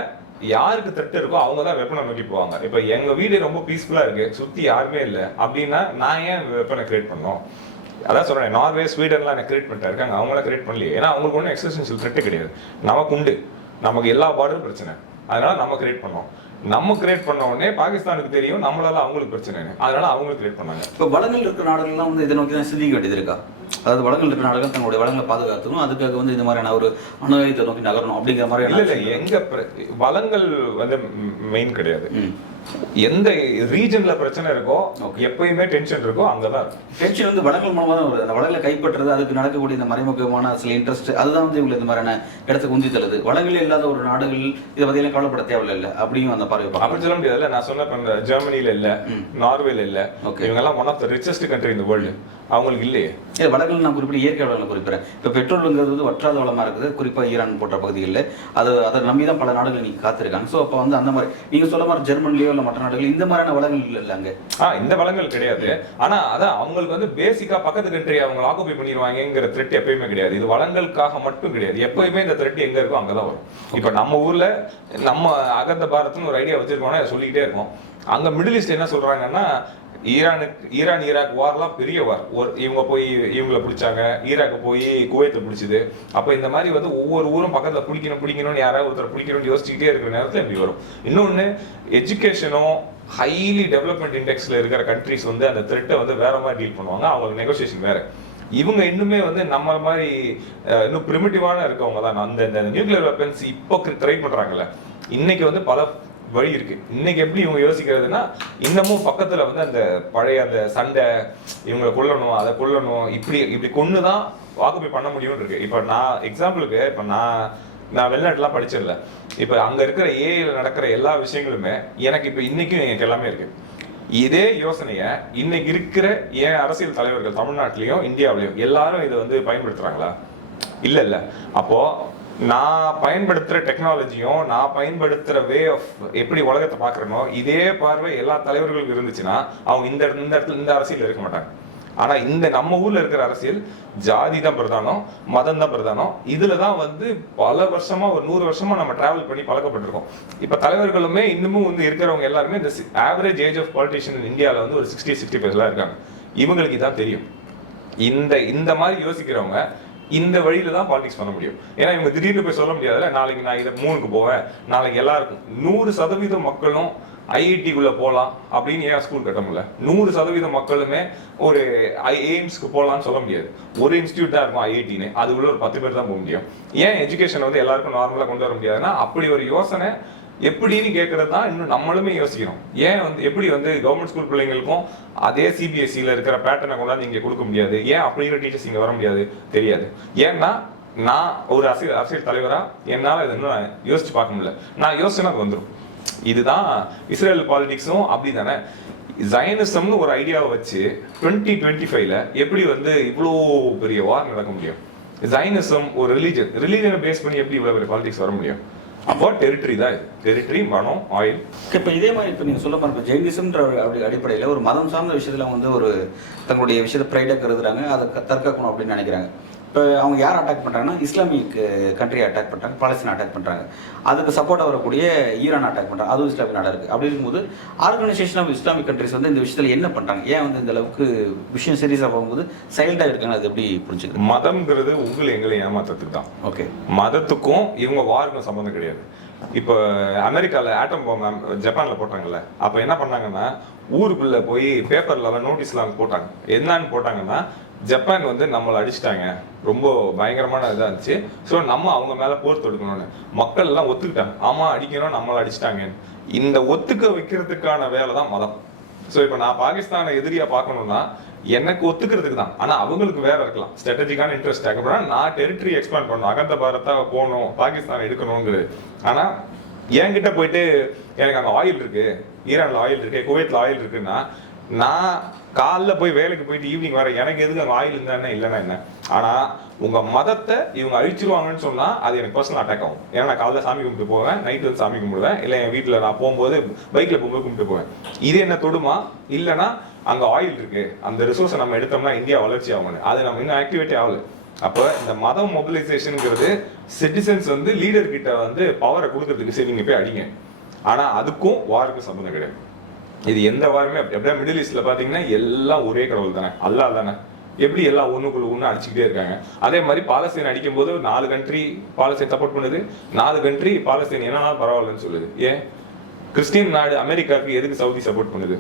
யாருக்கு த்ரெட் இருக்கோ அவங்க தான் வெப்பனை நோக்கி போவாங்க. இப்ப எங்க வீடு ரொம்ப பீஸ்ஃபுல்லா இருக்கு, சுத்தி யாருமே இல்லை அப்படின்னா நான் ஏன் வெப்பனை கிரியேட் பண்ணோம்? அதான் சொல்றேன், நார்வே ஸ்வீடன்லாம் எனக்கு கிரியேட் பண்ணிட்டு இருக்காங்க, அவங்களாம் கிரியேட் பண்ணலையே. ஏன்னா அவங்களுக்கு ஒன்றும் எக்ஸிஸ்டன்ஷியல் த்ரெட் கிடையாது. நமக்கு உண்டு, நமக்கு எல்லா பார்டரும் பிரச்சனை, அதனால நம்ம கிரியேட் பண்ணோம். நம்ம கிரியேட் பண்ண உடனே பாகிஸ்தானுக்கு தெரியும் நம்மளால அவங்களுக்கு பிரச்சனை, அதனால அவங்களுக்கு கிரியேட் பண்ணாங்க. இப்போ வளங்கள் இருக்கிற நாடுகள்லாம் வந்து இதை நோக்கி தான் சிந்திக்க வேண்டியது இருக்கா? அதாவது வளங்கள் இருக்கிற நாடுகள் தங்களுடைய வளங்களை பாதுகாத்துக்கணும், அதுக்காக வந்து இந்த மாதிரியான ஒரு அணுகத்தை நோக்கி நகரணும் அப்படிங்கிற மாதிரி இல்ல எங்க வளங்கள் வந்து மெயின் கிடையாது. எந்த ரீஜன்ல பிரச்சனை இருக்கோ எப்பயுமே டென்ஷன் இருக்கோ அங்கதான் டென்ஷன் வந்து வளங்கள் மூலமா தான் வருது. அந்த வளங்களை கைப்பற்றுறது, அதுக்கு நடக்கக்கூடிய இந்த மறைமுகமான சில இன்ட்ரெஸ்ட், அதுதான் வந்து இவங்களுக்கு இந்த மாதிரியான இடத்துக்கு உந்தி தள்ளுது. வளங்களே இல்லாத ஒரு நாடுகள் இதை பத்தியெல்லாம் கவலைப்பட தேவையில்லை இல்லை அப்படியும் அந்த பார்வை அப்படி சொல்ல முடியாதுல்ல. நான் சொன்ன ஜெர்மனில இல்ல, நார்வேல இல்ல, இவங்க எல்லாம் one of the richest country இந்த வேர்ல்டு, அவங்களுக்கு இல்லையே. வளங்கள் நான் குறிப்பிட்ட இயற்கை வளங்களை குறிப்பிட்றேன். இப்போ பெட்ரோலுங்கிறது வந்து வற்றாத வளமாக இருக்குது, குறிப்பாக ஈரான் போன்ற பகுதிகளில். அதை நம்பி தான் பல நாடுகள் நீங்கள் காத்திருக்காங்க. ஸோ அப்போ வந்து அந்த மாதிரி நீங்கள் சொல்ல மாதிரி ஜெர்மனிலேயோ இல்லை மற்ற நாடுகள் இந்த மாதிரியான வளங்கள் இல்லை அங்கே. இந்த வளங்கள் கிடையாது. ஆனா அதான் அவங்களுக்கு வந்து பேசிக்கா பக்கத்து கண்ட்ரி அவங்க ஆக்குபை பண்ணிடுவாங்கிற த்ரெட் எப்பயுமே கிடையாது. இது வளங்களுக்காக மட்டும் கிடையாது, எப்பயுமே இந்த த்ரெட் எங்க இருக்கோ அங்கதான் வரும். இப்ப நம்ம ஊர்ல நம்ம அகந்த பாரத்னு ஒரு ஐடியா வச்சிருக்கோம்னா சொல்லிக்கிட்டே இருக்கோம். அங்க மிடில் ஈஸ்ட் என்ன சொல்றாங்கன்னா, ஈரான் ஈராக் வார்லாம் பெரிய வார், இவங்க போய் இவங்களை பிடிச்சாங்க, ஈராக்கு போய் குவைத்தை பிடிச்சது. அப்ப இந்த மாதிரி வந்து ஒவ்வொரு ஊரும் பக்கத்துல பிடிக்கணும்னு யாராவது ஒருத்தர் பிடிக்கணும்னு யோசிச்சுக்கிட்டே இருக்கிற நேரத்தில் இப்படி வரும். இன்னொன்னு, எஜுகேஷனும் ஹைலி டெவலப்மெண்ட் இண்டெக்ஸ்ல இருக்கிற கண்ட்ரிஸ் வந்து அந்த த்ரெட்டை வந்து வேற மாதிரி டீல் பண்ணுவாங்க, அவங்களுக்கு நெகோசியேஷன் வேற. இவங்க இன்னுமே வந்து நம்ம மாதிரி இன்னும் பிரிமிட்டிவான இருக்கவங்க தான். அந்த நியூக்ளியர் வெப்பன்ஸ் இப்போ ட்ரை பண்றாங்கல்ல, இன்னைக்கு வந்து பல வழி இருக்கு. இன்னைக்கு எப்படி இவங்க யோசிக்கிறதுனா, இன்னமும் பக்கத்துல வந்து அந்த பழைய அந்த சண்டை, இவங்களை கொல்லணும் அதை கொல்லணும், இப்படி கொன்னுதான் வாக்குப்பை பண்ண முடியும்னு இருக்கு. இப்ப நான் எக்ஸாம்பிளுக்கு, இப்ப நான் வெளிநாட்டுலாம் படிச்சிடல, இப்ப அங்க இருக்கிற ஏஐல நடக்கிற எல்லா விஷயங்களுமே எனக்கு இப்ப இன்னைக்கும் எனக்கு எல்லாமே இருக்கு. இதே யோசனைய இன்னைக்கு இருக்கிற ஏன் அரசியல் தலைவர்கள் தமிழ்நாட்டிலையும் இந்தியாவிலையும் எல்லாரும் இதை வந்து பயன்படுத்துறாங்களா? இல்ல. அப்போ நான் பயன்படுத்துற டெக்னாலஜியும் நான் பயன்படுத்துற வே ஆஃப் எப்படி உலகத்தை பாக்குறனோ இதே பார்வை எல்லா தலைவர்களுக்கும் இருந்துச்சுன்னா அவங்க இந்த இடத்துல இந்த அரசியல் இருக்க மாட்டாங்க. ஆனா இந்த நம்ம ஊர்ல இருக்கிற அரசியல் ஜாதி தான் பிரதானம், மதம் தான் பிரதானம். இதுலதான் வந்து பல வருஷமா, ஒரு 100 வருஷமா நம்ம டிராவல் பண்ணி பழக்கப்பட்டிருக்கோம். இப்ப தலைவர்களுமே இன்னமும் வந்து இருக்கிறவங்க எல்லாருமே இந்த ஆவரேஜ் ஏஜ் ஆஃப் பாலிட்டிஷியன் இந்தியாவில் வந்து ஒரு 60-65 இருக்காங்க. இவங்களுக்கு இதான் தெரியும். இந்த மாதிரி யோசிக்கிறவங்க இந்த வழியில தான் பாலிடிக்ஸ் பண்ண முடியும். ஏன்னா இவங்க திடீர்னு போய் சொல்ல முடியாதுல்ல, நாளைக்கு நான் இதை 3க்கு போவேன், நாளைக்கு எல்லாருக்கும் 100% மக்களும் ஐஐடிக்குள்ள போகலாம் அப்படின்னு ஏன் ஸ்கூல் கட்ட முடியல? 100% மக்களுமே ஒரு எய்ம்ஸ்க்கு போகலான்னு சொல்ல முடியாது. ஒரு இன்ஸ்டியூட் தான் இருக்கும் ஐஐடின்னு, அதுக்குள்ள ஒரு 10 பேர் தான் போக முடியும். ஏன் எஜுகேஷன் வந்து எல்லாருக்கும் நார்மலா கொண்டு வர முடியாதுன்னா, அப்படி ஒரு யோசனை எப்படின்னு கேட்கறது தான் இன்னும் நம்மளுமே யோசிக்கணும். ஏன் வந்து எப்படி வந்து கவர்மெண்ட் ஸ்கூல் பிள்ளைங்களுக்கும் அதே சிபிஎஸ்சியில் இருக்கிற பேட்டர்னை கொண்டாந்து இங்கே கொடுக்க முடியாது? ஏன் அப்படிங்கிற டீச்சர்ஸ் இங்கே வர முடியாது? தெரியாது. ஏன்னா நான் ஒரு அரசியல் தலைவரா என்னால் இது இன்னும் யோசிச்சு பார்க்க முடியல. நான் யோசிச்சேன்னா அது வந்துடும். இதுதான் இஸ்ரேல் பாலிடிக்ஸும் அப்படிதானே. ஜயனிசம்னு ஒரு ஐடியாவை வச்சு 2025ல எப்படி வந்து இவ்வளோ பெரிய வார் நடக்க முடியும்? ஜயனிசம் ஒரு ரிலீஜனை பேஸ் பண்ணி எப்படி இவ்வளோ பெரிய பாலிடிக்ஸ் வர முடியும்? அப்போ டெரிட்டரி தான் இது, டெரிட்டரி, மனம், ஆயில். இப்போ இதே மாதிரி இப்போ நீங்கள் சொல்ல மாதிரி இப்போ ஜெயினிசம்ன்ற அடிப்படையில் ஒரு மதம் சார்ந்த விஷயத்தில் வந்து ஒரு தங்களுடைய விஷயத்தை ப்ரைடாக கருதுறாங்க, அதை தற்காக்கணும் அப்படின்னு நினைக்கிறாங்க. இப்போ அவங்க யார் அட்டாக் பண்ணுறாங்கன்னா, இஸ்லாமிக் கண்ட்ரியை அட்டாக் பண்ணுறாங்க, பாலஸ்தீன் அட்டாக் பண்ணுறாங்க, அதுக்கு சப்போர்ட்டாக வரக்கூடிய ஈரான் அட்டாக் பண்ணுறாங்க, அதுவும் இஸ்லாமிக் நாடாக இருக்குது. அப்படி இருக்கும்போது ஆர்கனைசேஷன் ஆஃப் இஸ்லாமிக் கண்ட்ரிஸ் வந்து இந்த விஷயத்தில் என்ன பண்ணுறாங்க? ஏன் வந்து இந்த அளவுக்கு விஷயம் சீரியஸாக போகும்போது சைல்டாக இருக்காங்க? அது எப்படி புரிஞ்சுக்குது? மதம்ங்கிறது எங்களை ஏமாத்துறதுக்கு தான். ஓகே, மதத்துக்கும் இவங்க வாருக்கும் சம்மந்தம் கிடையாது. இப்போ அமெரிக்காவில் ஆட்டம் பாம் ஜப்பானில் போட்டாங்கல்ல, அப்போ என்ன பண்ணாங்கன்னா ஊருக்குள்ளே போய் பேப்பர்லாம் நோட்டீஸ்லாம் போட்டாங்க. என்னன்னு போட்டாங்கன்னா, ஜப்பான் வந்து நம்மளை அடிச்சிட்டாங்க, ரொம்ப பயங்கரமான இதாக இருந்துச்சு, ஸோ நம்ம அவங்க மேலே போர் தொடுக்கணும்னு. மக்கள் எல்லாம் ஒத்துக்கிட்டாங்க, ஆமாம் அடிக்கணும், நம்மளை அடிச்சிட்டாங்கன்னு. இந்த ஒத்துக்க வைக்கிறதுக்கான வேலை தான் மதம். ஸோ இப்போ நான் பாகிஸ்தானை எதிரியா பார்க்கணும்னா எனக்கு ஒத்துக்கிறதுக்கு தான், ஆனால் அவங்களுக்கு வேற இருக்கலாம் ஸ்ட்ராட்டஜிக்கான இன்ட்ரெஸ்ட். அப்படின்னா நான் டெரிட்டரி எக்ஸ்பேண்ட் பண்ணணும், அகந்த பாரத்தா போகணும், பாகிஸ்தான் எடுக்கணுங்கிறது. ஆனால் என்கிட்ட போயிட்டு எனக்கு அங்கே ஆயில் இருக்கு, ஈரான்ல ஆயில் இருக்கு, குவைத்ல ஆயில் இருக்குன்னா நான் காலைல போய் வேலைக்கு போயிட்டு ஈவினிங் வர எனக்கு எதுக்கு அங்கே ஆயில் இருந்தா இல்லைன்னா என்ன. ஆனா உங்க மதத்தை இவங்க அழிச்சிருவாங்கன்னு சொன்னா அது எனக்கு பர்சனல் அட்டாக் ஆகும். ஏன்னா நான் காலைல சாமி கும்பிட்டு போவேன், நைட்டு வந்து சாமி கும்பிடுவேன், இல்லை என் வீட்டுல நான் போகும்போது பைக்ல போகும்போது கும்பிட்டு போவேன். இது என்ன தொடுமா? இல்லைன்னா அங்க ஆயில் இருக்கு, அந்த ரிசோர்ஸை நம்ம எடுத்தோம்னா இந்தியா வளர்ச்சி ஆகணும், அது நம்ம இன்னும் ஆக்டிவேட்டே ஆகல. அப்ப இந்த மத மொபிலைசேஷனுங்கிறது சிட்டிசன்ஸ் வந்து லீடர் கிட்ட வந்து பவரை கொடுக்கறதுக்கு சரி நீங்க போய் அடிங்க. ஆனா அதுக்கும் வாருக்கும் சம்பந்தம் கிடையாது. இது எந்த வாரமே எப்படியா மிடில் ஈஸ்ட்ல பாத்தீங்கன்னா எல்லாம் ஒரே கடவுள் தானே, அல்லாஹ் தானே. எப்படி எல்லாம் ஒண்ணுக்குள்ள ஒண்ணு அடிச்சுக்கிட்டே இருக்காங்க. அதே மாதிரி பாலஸ்தீன் அடிக்கும் போது 4 கண்ட்ரி பாலஸ்தீன் சப்போர்ட் பண்ணுது, 4 கண்ட்ரி பாலஸ்தீன் என்னன்னா பரவாயில்லன்னு சொல்லுது. ஏன் கிறிஸ்டியன் நாடு அமெரிக்காவுக்கு எதுக்கு சவுதி சப்போர்ட் பண்ணுது?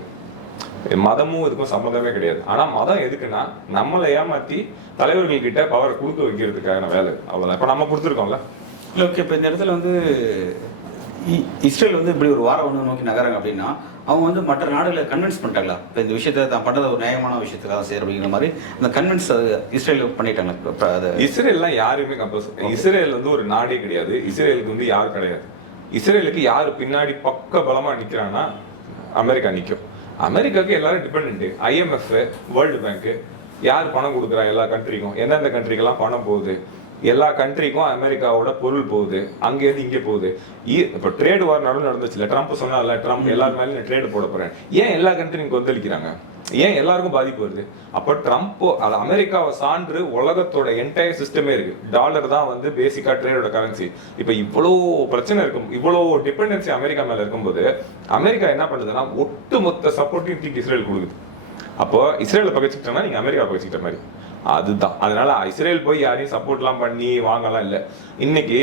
மதமும் இதுக்கும் சம்மந்தமே கிடையாது. ஆனா மதம் எதுக்குன்னா நம்மளை ஏமாத்தி தலைவர்கள் கிட்ட பவரை கொடுக்க வைக்கிறதுக்கான வேலை, அவ்வளவுதான். இப்ப நம்ம கொடுத்துருக்கோம்ல. இல்லை ஓகே, இப்போ இந்த இடத்துல வந்து இஸ்ரேல் வந்து இப்படி ஒரு வாரம் ஒன்று நோக்கி நகராங்க அப்படின்னா அவங்க வந்து மற்ற நாடுகளை கன்வின்ஸ் பண்ணிட்டாங்களா? இப்போ இந்த விஷயத்தை தான் பண்ணுறது ஒரு நியாயமான விஷயத்துக்காக செய்யற அப்படிங்கிற மாதிரி அந்த கன்வின்ஸ் இஸ்ரேல் பண்ணிட்டாங்க. இஸ்ரேல்லாம் யாருமே இஸ்ரேல் வந்து ஒரு நாடே கிடையாது. இஸ்ரேலுக்கு வந்து யாரும் கிடையாது. இஸ்ரேலுக்கு யாரு பின்னாடி பக்க பலமா நிக்கிறாங்கன்னா அமெரிக்கா நிற்கும். அமெரிக்காவுக்கு எல்லாரும் டிபெண்ட். IMF, வேர்ல்டு பேங்க் யார் பணம் கொடுக்குறா? எல்லா கண்ட்ரிக்கும் எந்தெந்த கண்ட்ரிக்கெல்லாம் பணம் போகுது? எல்லா கண்ட்ரிக்கும் அமெரிக்காவோட பொருள் போகுது, அங்கேருந்து இங்கே போகுது. இப்போ ட்ரேட் வார் நடந்துச்சு இல்லை? ட்ரம்ப் சொன்னால ட்ரம்ப் எல்லாரும் மேலே நான் ட்ரேட் போட போறேன். ஏன் எல்லா கண்ட்ரியும் கொந்தளிக்கிறாங்க? ஏன் எல்லாருக்கும் பாதிப்பு வருது? அப்போ ட்ரம்ப் அது அமெரிக்காவை சான்று உலகத்தோட என்டையர் சிஸ்டமே இருக்கு. டாலர் தான் வந்து பேசிக்கா ட்ரேடோட கரன்சி. இப்போ இவ்வளோ பிரச்சனை இருக்கும், இவ்வளோ டிபெண்டன்சி அமெரிக்கா மேல இருக்கும்போது அமெரிக்கா என்ன பண்ணுதுன்னா ஒட்டுமொத்த சப்போர்ட்டையும் தூக்கி இஸ்ரேல் கொடுக்குது. அப்போ இஸ்ரேலை பகச்சிக்கிட்டோம்னா நீங்க அமெரிக்கா பகச்சிக்கிட்ட மாதிரி அதுதான். அதனால இஸ்ரேல் போய் யாரையும் சப்போர்ட்லாம் பண்ணி வாங்கலாம் இல்லை. இன்னைக்கு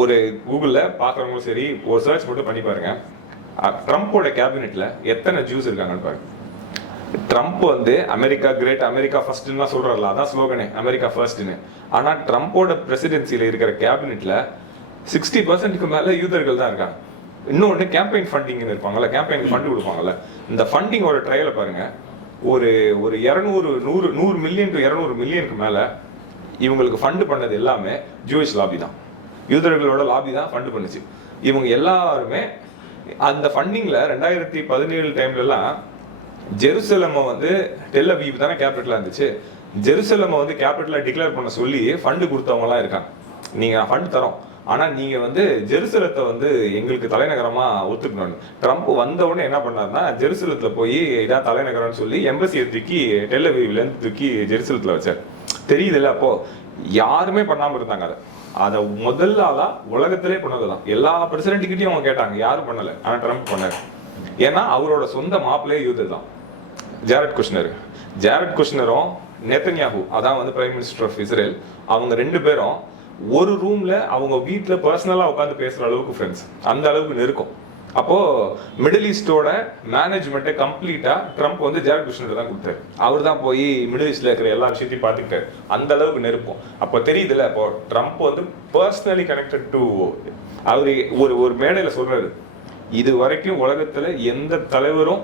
ஒரு கூகுள்ல பாக்குறவங்களும் சரி ஒரு சர்ச் மட்டும் பண்ணி பாருங்க, ட்ரம்ப்போட கேபினெட்ல எத்தனை ஜூஸ் இருக்காங்கன்னு பாருங்க. ட்ரம்ப் வந்து அமெரிக்கா கிரேட், அமெரிக்கா ஃபர்ஸ்ட்னா சொல்றாருல, அதான் ஸ்லோகனே அமெரிக்கா ஃபர்ஸ்ட்னு. ஆனா ட்ரம்ப்போட பிரசிடென்சில இருக்கிற கேபினெட்ல 60% மேல யூதர்கள் தான் இருக்காங்க. இன்னொன்று கேம்பெயின் ஃபண்டிங் இருப்பாங்கல்ல, கேம்பெயின் ஃபண்ட் கொடுப்பாங்கல்ல, இந்த ஃபண்டிங்கோட ட்ரையலை பாருங்க. ஒரு 100 மில்லியன் டு 200 மில்லியனுக்கு மேல இவங்களுக்கு ஃபண்ட் பண்ணது எல்லாமே ஜூயிஷ் லாபி தான், யூதர்களோட லாபி தான் ஃபண்ட் பண்ணுச்சு. இவங்க எல்லாருமே அந்த ஃபண்டிங்ல 2017 டைம்ல எல்லாம் ஜெருசலமை வந்து டெல் அவீவ் தானே கேபிட்டலா இருந்துச்சு, ஜெருசலமை வந்து கேபிட்டலா டிக்ளேர் பண்ண சொல்லி ஃபண்ட் கொடுத்தவங்க எல்லாம் இருக்காங்க. நீங்க ஃபண்ட் தரோம், ஆனா நீங்க வந்து ஜெருசலத்தை வந்து எங்களுக்கு தலைநகரமா ஒத்துக்கணும். ட்ரம்ப் வந்த உடனே என்ன பண்ணாருன்னா ஜெருசலத்துல போய் இதான் தலைநகரம்னு சொல்லி எம்பசியை தூக்கி டெல் அவீவ்ல இருந்து தூக்கி ஜெருசலத்துல வச்சார். தெரியுதுல்ல? அப்போ யாருமே பண்ணாம இருந்தாங்க. அதை முதல் ஆளா உலகத்திலே பண்ணதுதான். எல்லா பிரசிடென்ட் கிட்டையும் அவங்க கேட்டாங்க, யாரும் பண்ணல. ஆனா ட்ரம்ப் பண்ணாரு. ஏன்னா அவரோட சொந்த மாப்பிள்ளையே யூதர் தான், ஜாரட் குஷ்னர். ஜாரட் குஷ்னரும் நெத்தன்யாஹூ அதான் வந்து பிரைம் மினிஸ்டர் ஆஃப் இஸ்ரேல், அவங்க 2 பேரும் ஒரு ரூம்ல அவங்க வீட்டுல பர்சனலா உட்காந்து பேசுற அளவுக்கு ஃப்ரெண்ட்ஸ், அந்த அளவுக்கு நெருக்கம். அப்போ மிடில் ஈஸ்டோட மேனேஜ்மெண்ட்டை கம்ப்ளீட்டா ட்ரம்ப் வந்து ஜாரட் குஷ்னர் தான் கொடுத்தாரு. அவர் தான் போய் மிடில் ஈஸ்ட்ல இருக்கிற எல்லா விஷயத்தையும் பார்த்துக்கிட்டாரு. அந்த அளவுக்கு நெருக்கம். அப்போ தெரியுதுல்ல, அப்போ ட்ரம்ப் வந்து பர்சனலி கனெக்டட் டு அவரு ஒரு மேடையில சொல்றாரு, இது வரைக்கும் உலகத்துல எந்த தலைவரும்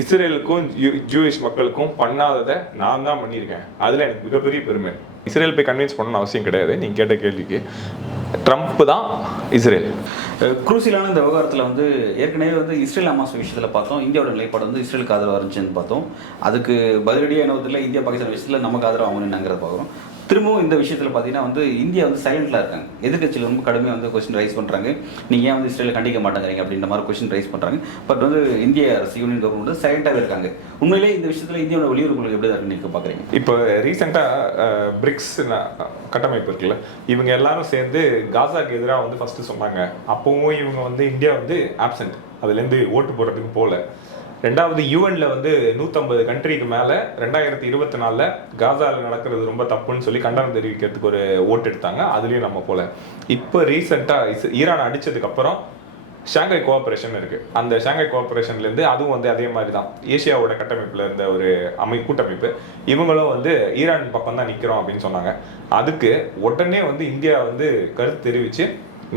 இஸ்ரேலுக்கும் ஜூயிஷ் மக்களுக்கும் பண்ணாததை நான் தான் பண்ணியிருக்கேன், அதுல எனக்கு மிகப்பெரிய பெருமை. இஸ்ரேல் போய் கன்வின்ஸ் பண்ணணும்னு அவசியம் கிடையாது. நீங்க கேட்ட கேள்விக்கு ட்ரம்ப் தான் இஸ்ரேல். குரூசியலான இந்த விவகாரத்தில் வந்து ஏற்கனவே வந்து இஸ்ரேல் ஹமாஸ் விஷயத்தில் பார்த்தோம், இந்தியாவோட நிலைப்பாடு வந்து இஸ்ரேலுக்கு ஆதரவாக இருந்துச்சுன்னு பார்த்தோம். அதுக்கு பதிலடியாக என்ன இல்லை, இந்தியா பாகிஸ்தான் விஷயத்தில் நமக்கு ஆதரவு ஆகணும்னுங்கிறத பார்க்குறோம். திரும்பவும் இந்த விஷயத்தில் பார்த்தீங்கன்னா வந்து இந்தியா வந்து சைலண்ட்ல இருக்காங்க. எதிர்கட்சியில் ரொம்ப கடுமையாக வந்து கொஸ்டின் ரைஸ் பண்ணுறாங்க, நீங்கள் ஏன் வந்து இஸ்ரேலை கண்டிக்க மாட்டேங்கிறீங்க அப்படின்ற மாதிரி கொஸ்டின் ரைஸ் பண்ணுறாங்க. பட் வந்து இந்திய அரசு யூனியன் கவர்மெண்ட் வந்து சைலண்டாகவே இருக்காங்க. உண்மையிலே இந்த விஷயத்தில் இந்தியாவோட வெளியுறவு கொள்கை எப்படி தான் நீங்கள் பார்க்குறீங்க? இப்போ ரீசெண்டாக பிரிக்ஸ் கட்டமைப்பு இருக்குல்ல, இவங்க எல்லாரும் சேர்ந்து காசாக்கு எதிராக வந்து ஃபர்ஸ்ட் சொன்னாங்க. அப்பவும் இவங்க வந்து இந்தியா வந்து ஆப்சென்ட், அதுலேருந்து ஓட்டு போடுறதுக்கு போகல. ரெண்டாவது யூஎன்ல வந்து 150 கண்ட்ரிக்கு மேல 2024 காசால நடக்கிறது ரொம்ப தப்புன்னு சொல்லி கண்டனம் தெரிவிக்கிறதுக்கு ஒரு ஓட்டு எடுத்தாங்க, அதுலயும் நம்ம போல. இப்போ ரீசெண்டா ஈரான் அடிச்சதுக்கு அப்புறம் ஷாங்காய் கோஆபரேஷன் இருக்கு. அந்த ஷாங்காய் கோஆபரேஷன்ல இருந்து அதுவும் வந்து அதே மாதிரி தான் ஏசியாவோட கட்டமைப்புல இருந்த ஒரு கூட்டமைப்பு, இவங்களும் வந்து ஈரான் பக்கம் தான் நிக்கிறோம் அப்படின்னு சொன்னாங்க. அதுக்கு உடனே வந்து இந்தியா வந்து கருத்து தெரிவிச்சு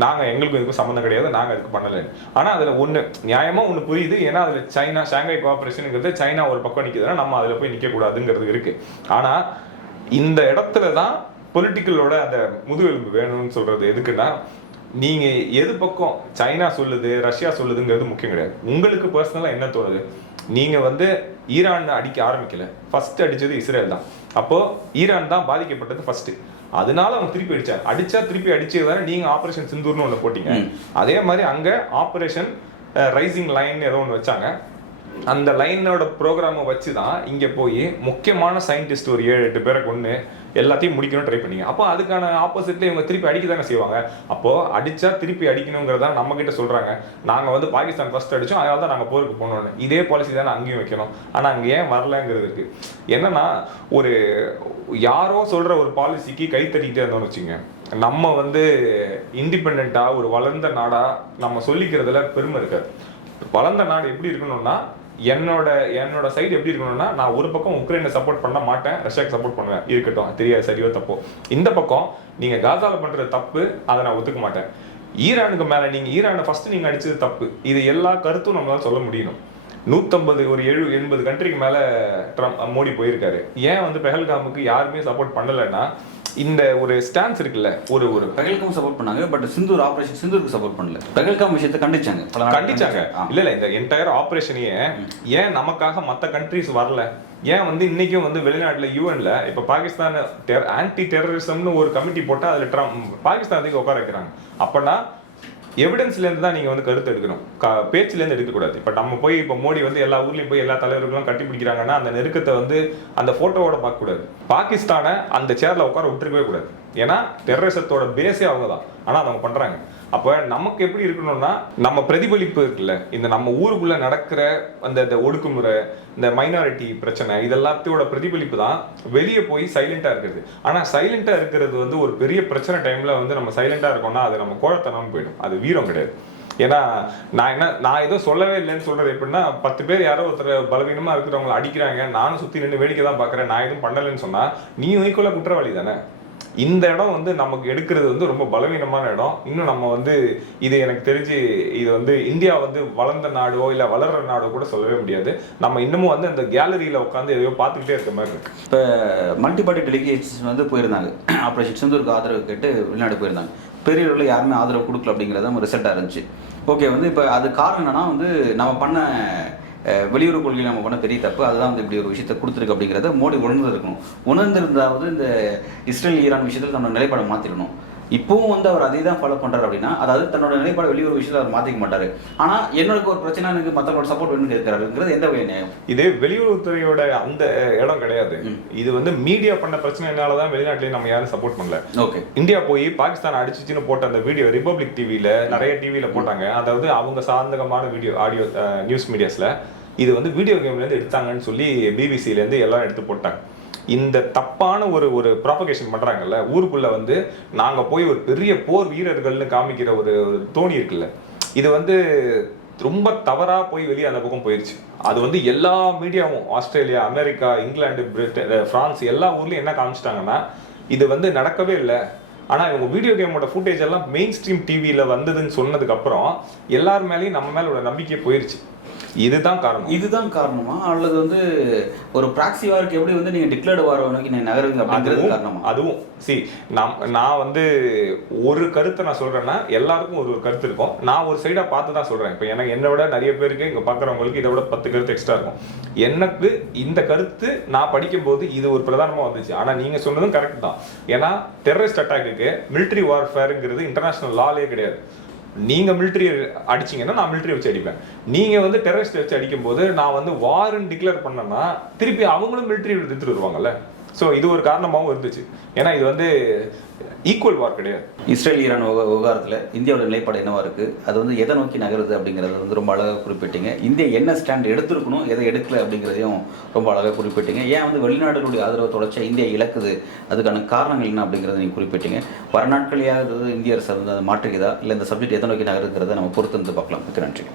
நாங்கள் எங்களுக்கும் இதுக்கும் சம்மந்தம் கிடையாது, நாங்கள் அதுக்கு பண்ணலை. ஆனால் அதில் ஒன்று நியாயமாக ஒன்று புரியுது. ஏன்னா அதில் சைனா ஷாங்காய் கோஆபரேஷனுங்கிறது சைனா ஒரு பக்கம் நிற்குதுன்னா நம்ம அதில் போய் நிற்கக்கூடாதுங்கிறது இருக்குது. ஆனால் இந்த இடத்துல தான் பொலிட்டிக்கலோட அந்த முதுகெலும்பு வேணும்னு சொல்கிறது எதுக்குன்னா, நீங்கள் எது பக்கம் சைனா சொல்லுது ரஷ்யா சொல்லுதுங்கிறது முக்கியம் கிடையாது. உங்களுக்கு பர்சனலாக என்ன தோணுது? நீங்க வந்து ஈரான் அடிக்க ஆரம்பிக்கல, ஃபர்ஸ்ட் அடிச்சது இஸ்ரேல் தான். அப்போ ஈரான் தான் பாதிக்கப்பட்டது ஃபர்ஸ்ட். அதனால அவங்க திருப்பி அடிச்சா திருப்பி அடிச்சது தானே நீங்க ஆபரேஷன் சிந்தூர்னு ஒன்று போட்டீங்க. அதே மாதிரி அங்க ஆபரேஷன் ரைசிங் லைன் ஏதோ ஒன்று வச்சாங்க. அந்த லைனோட ப்ரோக்ராமை வச்சு தான் இங்கே போய் முக்கியமான சயின்டிஸ்ட் ஒரு 7-8 பேரை கொண்டு எல்லாத்தையும் முடிக்கணும் ட்ரை பண்ணீங்க. அப்போ அதுக்கான ஆப்போசிட்ல இவங்க திருப்பி அடிக்க தானே செய்வாங்க. அப்போ அடிச்சா திருப்பி அடிக்கணுங்கிறதா நம்ம கிட்ட சொல்றாங்க. நாங்க வந்து பாகிஸ்தான் ஃபர்ஸ்ட் அடிச்சோம், அதனால தான் நாங்க போருக்கு போனோம்னு. இதே பாலிசி தானே அங்கேயும் வைக்கணும். ஆனா அங்க ஏன் வரலங்கிறது இருக்கு. என்னன்னா ஒரு யாரோ சொல்ற ஒரு பாலிசிக்கு கை தட்டிக்கிட்டே இருந்தோம்னு வச்சுங்க, நம்ம வந்து இண்டிபெண்டா ஒரு வளர்ந்த நாடா நம்ம சொல்லிக்கிறதுல பெருமை இருக்காது. வளர்ந்த நாடு எப்படி இருக்கணும்னா என்னோட சைடு எப்படி இருக்கணும்னா, நான் ஒரு பக்கம் உக்ரைனை சப்போர்ட் பண்ண மாட்டேன், ரஷ்யாவுக்கு சப்போர்ட் பண்ணுவேன், இருக்கட்டும், தெரியாது சரியோ தப்போ. இந்த பக்கம் நீங்க காசால பண்றது தப்பு, அதை நான் ஒத்துக்க மாட்டேன். ஈரானுக்கு மேல நீங்க ஈரானை ஃபர்ஸ்ட் நீங்க அடிச்சது தப்பு. இது எல்லா கருத்தும் நம்மளால சொல்ல முடியும். 150 ஒரு 70-80 கண்ட்ரிக்கு மேல மோடி போயிருக்காரு. ஏன் வந்து பெஹல்காமுக்கு யாருமே சப்போர்ட் பண்ணலைன்னா, இந்த ஒரு ஸ்டான்ஸ் இருக்குல்ல, ஒரு பெஹல்காம் சப்போர்ட் பண்ணாங்க, பட் சிந்தூர் ஆபரேஷன் சிந்தூருக்கு சப்போர்ட் பண்ணல. பெஹல்காம் விஷயத்தை கண்டிச்சாங்க. இல்ல இந்த என்டையர் ஆபரேஷனையே ஏன் நமக்காக மற்ற கண்ட்ரிஸ் வரல, ஏன் வந்து இன்னைக்கும் வந்து வெளிநாட்டுல யூஎன்ல இப்ப பாகிஸ்தான் ஆன்டி டெரரிசம்னு ஒரு கமிட்டி போட்டா அதுல பாகிஸ்தான் உட்கார வைக்கிறாங்க. அப்பனா எவிடன்ஸ்ல இருந்து தான் நீங்க வந்து கருத்து எடுக்கணும், பேச்சுல இருந்து எடுக்கக்கூடாது. இப்ப நம்ம போய் இப்ப மோடி வந்து எல்லா ஊர்லயும் போய் எல்லா தலைவர்களும் கட்டி பிடிக்கிறாங்கன்னா அந்த நெருக்கத்தை வந்து அந்த போட்டோவோட பார்க்க கூடாது. பாகிஸ்தானை அந்த சேர்ல உட்கார விட்டுருக்கவே கூடாது. ஏன்னா டெரரிசத்தோட பேஸே அவங்க தான். ஆனா அவங்க பண்றாங்க. அப்ப நமக்கு எப்படி இருக்கணும்னா, நம்ம பிரதிபலிப்பு இருக்குல்ல, இந்த நம்ம ஊருக்குள்ள நடக்கிற அந்த ஒடுக்குமுறை, இந்த மைனாரிட்டி பிரச்சனை, இதெல்லாத்தையோட பிரதிபலிப்பு தான் வெளியே போய் சைலண்டா இருக்குது. ஆனா சைலண்டா இருக்கிறது வந்து ஒரு பெரிய பிரச்சனை டைம்ல வந்து நம்ம சைலண்டா இருக்கோம்னா அது நம்ம கோழத்தனம்னு போயிடும். அது வீரம் கிடையாது. ஏன்னா நான் ஏதோ சொல்லவே இல்லைன்னு சொல்றது எப்படின்னா, 10 பேர் யாரோ ஒருத்தர் பலவீனமா இருக்கிறவங்களை அடிக்கிறாங்க, நானும் சுத்தி நின்று வேடிக்கை தான் பாக்குறேன், நான் எதுவும் பண்ணலன்னு சொன்னா நீயும் ஈக்குவலா குற்றவாளி தானே. இந்த இடம் வந்து நமக்கு எடுக்கிறது வந்து ரொம்ப பலவீனமான இடம். இன்னும் நம்ம வந்து இது எனக்கு தெரிஞ்சு இது வந்து இந்தியா வந்து வளர்ந்த நாடோ இல்லை வளர்ற நாடோ கூட சொல்லவே முடியாது. நம்ம இன்னமும் வந்து அந்த கேலரியில் உட்காந்து எதையோ பார்த்துக்கிட்டே இருக்க மாதிரி இருக்கு. இப்போ மல்டி பார்ட்டி டெலிகேட்ஸ் வந்து போயிருந்தாங்க, ஆப்ரேஷன் சிந்தூருக்கு ஆதரவு கேட்டு வெளிநாடு போயிருந்தாங்க. பெரிய அளவில் யாருமே ஆதரவு கொடுக்கல அப்படிங்கிறது தான் ரிசல்ட்டாக இருந்துச்சு. ஓகே, வந்து இப்போ அது காரணம் என்னன்னா வந்து நம்ம பண்ண வெளியுறவு கொள்கையில் நம்ம பண்ண பெரிய தப்பு, அதுதான் வந்து இப்படி ஒரு விஷயத்தை கொடுத்துருக்கு அப்படிங்கிறத மோடி உணர்ந்திருக்கணும். உணர்ந்திருந்தாவது இந்த இஸ்ரேல் ஈரான் விஷயத்தில் நம்ம நிலைப்பாடை மாற்றிடணும். இப்பவும் வந்து அவர் அதே தான் ஃபாலோ பண்ணுறாரு அப்படின்னா, அதாவது தன்னோட நிலைப்பாடு வெளியுறவு விஷயத்தில் அவர் மாற்றிக்க மாட்டார். ஆனால் என்னோட ஒரு பிரச்சனை எனக்கு மற்றவங்களோட சப்போர்ட் வேணும்னு கேட்கிறாருங்கிறது எந்த வகை நியாயம்? இதே வெளியுறவுத்துறையோட அந்த இடம் கிடையாது. இது வந்து மீடியா பண்ண பிரச்சனைனால தான் வெளிநாட்டிலேயே நம்ம யாரும் சப்போர்ட் பண்ணல. ஓகே, இந்தியா போய் பாகிஸ்தான் அடிச்சுன்னு போட்ட அந்த வீடியோ ரிபப்ளிக் டிவியில் நிறைய டிவியில் போட்டாங்க. அதாவது அவங்க சாதகமான வீடியோ ஆடியோ நியூஸ் மீடியாஸில் இது வந்து வீடியோ கேம்லேருந்து எடுத்தாங்கன்னு சொல்லி பிபிசிலேருந்து எல்லாம் எடுத்து போட்டாங்க. இந்த தப்பான ஒரு ப்ராபகேஷன் பண்றாங்கல்ல, ஊருக்குள்ள வந்து நாங்க போய் ஒரு பெரிய போர் வீரர்கள்னு காமிக்கிற ஒரு தோணி இருக்குல்ல, இது வந்து ரொம்ப தவறா போய் வெளியே அந்த பக்கம் போயிடுச்சு. அது வந்து எல்லா மீடியாவும் Australia, America, England, Britain, France எல்லா ஊர்லயும் என்ன காமிச்சிட்டாங்கன்னா, இது வந்து நடக்கவே இல்லை. ஆனா இவங்க வீடியோ கேமோட ஃபுட்டேஜ் எல்லாம் மெயின் ஸ்ட்ரீம் டிவியில வந்ததுன்னு சொன்னதுக்கு அப்புறம் எல்லார் மேலேயும் நம்ம மேல ஒரு நம்பிக்கை போயிருச்சு. இதுதான் காரணமா, அல்லது வந்து ஒரு ப்ராக்ஸி வாருக்கு எப்படி வந்து நீங்க டிக்ளேர்டு வார் நோக்கி நகருங்க அப்படிங்கிறது காரணமா? அதுவும் நான் வந்து ஒரு கருத்தை நான் சொல்றேன்னா எல்லாருக்கும் ஒரு கருத்து இருக்கும். நான் ஒரு சைடா பார்த்து தான் சொல்றேன். இப்போ எனக்கு என்னை விட நிறைய பேருக்கு இங்க பாக்குறவங்களுக்கு இதை விட 10 கருத்து எக்ஸ்ட்ரா இருக்கும். எனக்கு இந்த கருத்து நான் படிக்கும் போது இது ஒரு பிரதானமா வந்துச்சு. ஆனா நீங்க சொன்னதும் கரெக்ட் தான். ஏன்னா டெரரிஸ்ட் அட்டாக்கு மிலிட்டரி வார்ஃபேருங்கிறது இன்டர்நேஷனல் லாலே கிடையாது. நீங்க மிலிட்டரி அடிச்சீங்கன்னா நான் மிலிட்டரி வச்சு அடிப்பேன். நீங்க வந்து டெரரிஸ்ட் வச்சு அடிக்கும் போது நான் வந்து வார்ன்னு டிக்ளேர் பண்ணேன்னா திருப்பி அவங்களும் மிலிட்டரி எடுத்துட்டு வருவாங்கல்ல. ஸோ இது ஒரு காரணமாகவும் இருந்துச்சு. ஏன்னா இது வந்து ஈக்குவல் வார் கிடையாது. இஸ்ரேல் ஈரான் விவகாரத்தில் இந்தியாவோட நிலைப்பாடு என்னவா இருக்குது, அது வந்து எதை நோக்கி நகருது அப்படிங்கிறத வந்து ரொம்ப அழகாக குறிப்பிட்டீங்க. இந்தியா என்ன ஸ்டாண்ட் எடுத்துருக்கணும், எதை எடுக்கல அப்படிங்கிறதையும் ரொம்ப அழகாக குறிப்பிட்டீங்க. ஏன் வந்து வெளிநாடுகளுடைய ஆதரவு தொடர்ச்சியாக இந்தியா இழக்குது, அதுக்கான காரணங்கள் என்ன அப்படிங்கிறத நீங்கள் குறிப்பிட்டீங்க. வர நாட்களையாவது இந்திய அரசு வந்து அதை மாற்றுகிறதா, இல்லை இந்த சப்ஜெக்ட் எதை நோக்கி நகருங்கிறத நம்ம பொறுத்து வந்து பார்க்கலாம். மிக்க நன்றி.